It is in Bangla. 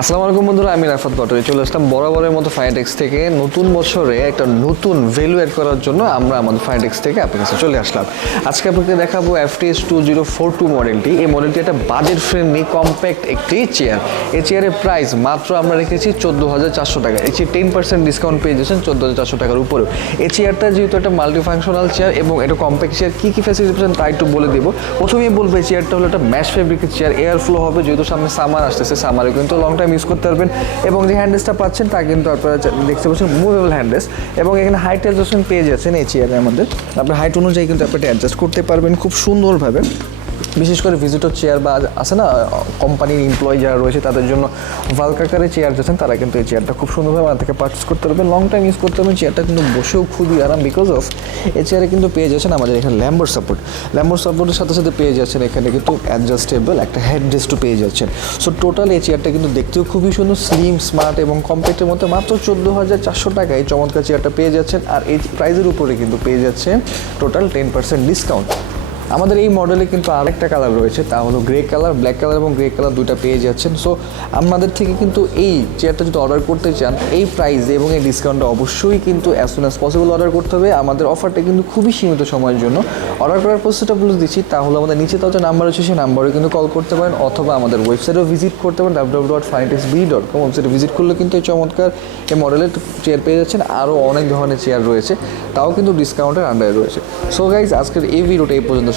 আসসালামু আলাইকুম বন্ধুরা, আমি রাফাত পাটোয়ারি চলে আসলাম বরাবরের মতো ফাইটেক্স থেকে। নতুন বছরে একটা নতুন ভ্যালু অ্যাড করার জন্য আমরা আমাদের ফাইটেক্স থেকে আপনার কাছে চলে আসলাম। আজকে আপনাকে দেখাবো FTS two zero four two মডেলটি এই মডেলটি একটা বাজেট ফ্রেন্ডলি কম্প্যাক্ট একটি চেয়ার এই চেয়ারের প্রাইস মাত্র আমরা রেখেছি চোদ্দ হাজার চারশো টাকা। এই চেয়ে টেন পার্সেন্ট ডিসকাউন্ট পেয়ে যাচ্ছেন চোদ্দ হাজার চারশো টাকার উপরেও। এই চেয়ারটা যেহেতু একটা মাল্টি ফাংশনাল চেয়ার এবং এটা কম্প্যাক্ট চেয়ার কী কী ফ্যাসিলিটি পাচ্ছেন তা একটু বলে দেবো। প্রথমেই বলব, এই চেয়ারটা হলো একটা ম্যাশ ফেব্রিকের চেয়ার এয়ার ফ্লো হবে, যেহেতু সামনে সামার আসতেছে সামারে কিন্তু লং টাইম ইউজ করতে পারবেন এবং যে হ্যান্ডেসটা পাচ্ছেন তা কিন্তু আপনারা দেখতে পাচ্ছেন মুভেবল হ্যান্ডেস এবং এখানে হাইট অ্যাডজাস্টমেন্ট পেয়ে যাচ্ছেন এই চেয়ারের আমাদের আপনার হাইট অনুযায়ী কিন্তু আপনি অ্যাডজাস্ট করতে পারবেন খুব সুন্দরভাবে। বিশেষ করে ভিজিটর চেয়ার বা আছে না কোম্পানির এমপ্লয়ি যারা রয়েছে তাদের জন্য ভালকাকারে চেয়ার যাচ্ছেন, তারা কিন্তু এই চেয়ারটা খুব সুন্দরভাবে আমাদের থেকে পারচেস করতে পারবেন। লং টাইম ইউজ করতে পারবেন চেয়ারটা কিন্তু বসেও খুবই আরাম বিকজ অফ এই চেয়ারে কিন্তু পেয়ে যাচ্ছেন আমাদের এখানে ল্যাম্বোর সাপোর্ট ল্যাম্বোর সাপোর্টের সাথে সাথে পেয়ে যাচ্ছেন এখানে কিন্তু অ্যাডজাস্টেবল একটা হেড রেস্টও পেয়ে যাচ্ছেন। সো টোটাল এই চেয়ারটা কিন্তু দেখতেও খুবই সুন্দর স্লিম স্মার্ট এবং কম্প্যাক্টের মধ্যে মাত্র চোদ্দ হাজার চারশো টাকায় চমৎকার চেয়ারটা পেয়ে যাচ্ছেন। আর এই প্রাইজের উপরে কিন্তু পেয়ে যাচ্ছেন টোটাল টেন পার্সেন্ট ডিসকাউন্ট আমাদের এই মডেলে কিন্তু আরেকটা কালার রয়েছে, তা হলো গ্রে কালার ব্ল্যাক কালার এবং গ্রে কালার দুইটা পেয়ে যাচ্ছেন। সো আমাদের থেকে কিন্তু এই চেয়ারটা যদি অর্ডার করতে চান, এই প্রাইস এবং এই ডিসকাউন্টটা অবশ্যই কিন্তু as soon as possible order করতে হবে। আমাদের অফারটা কিন্তু খুবই সীমিত সময়ের জন্য। অর্ডার করার প্রসেসটা বলে দিচ্ছি তাহলে আমাদের নিচে তাও যে নাম্বার আছে সেই নাম্বারে কিন্তু কল করতে পারেন, অথবা আমাদের ওয়েবসাইটেও ভিজিট করতে পারেন W dot finetics B dot com ওয়েবসাইটে ভিজিট করলে কিন্তু এই চমৎকার এই মডেলের চেয়ার পেয়ে যাচ্ছেন। আরও অনেক ধরনের চেয়ার রয়েছে, তাও কিন্তু ডিসকাউন্টের আন্ডারে রয়েছে। সো গাইজ আজকের এই ভিডিওটা এই পর্যন্ত।